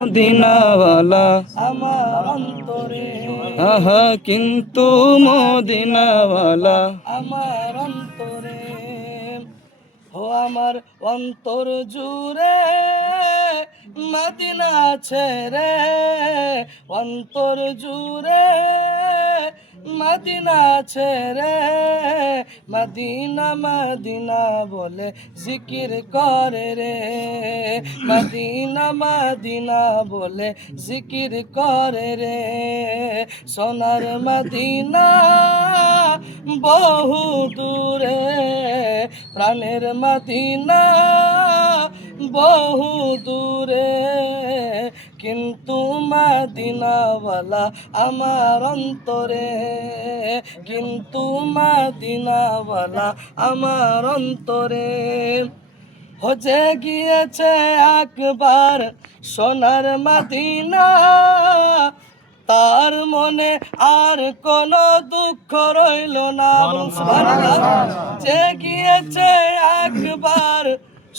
মদিনাওয়ালা আমার অন্তরে, আহা কিন্তু মদিনাওয়ালা আমার অন্তরে, ও আমার অন্তর জুড়ে মদিনা আছে রে, অন্তর জুড়ে মদিনা আছে রে, মদিনা মদিনা বলে জিকির করে রে, মদিনা মদিনা বলে জিকির করে রে, সোনার মদিনা বহু দূরে, প্রাণের মদিনা বহু দূরে, কিন্তু মদিনাওয়ালা আমার অন্তরে, কিন্তু মদিনাওয়ালা আমার অন্তরে। হজে গিয়েছে একবার সোনার মদিনা, তার মনে আর কোনো দুঃখ রইল না। যে গিয়েছে একবার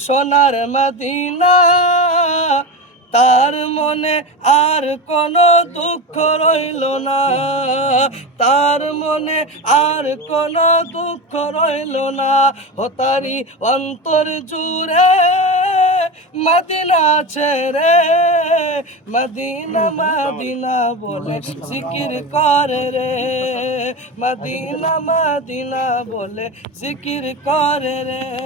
সোনার মদিনা, তার মনে আর কোনো দুঃখ রইল না, তার মনে আর কোনো দুঃখ রইল না। ও তারি অন্তর জুড়ে মদিনা আছে রে, মদিনা মদিনা বলে জিকির করে রে, মদিনা মদিনা বলে জিকির করে রে।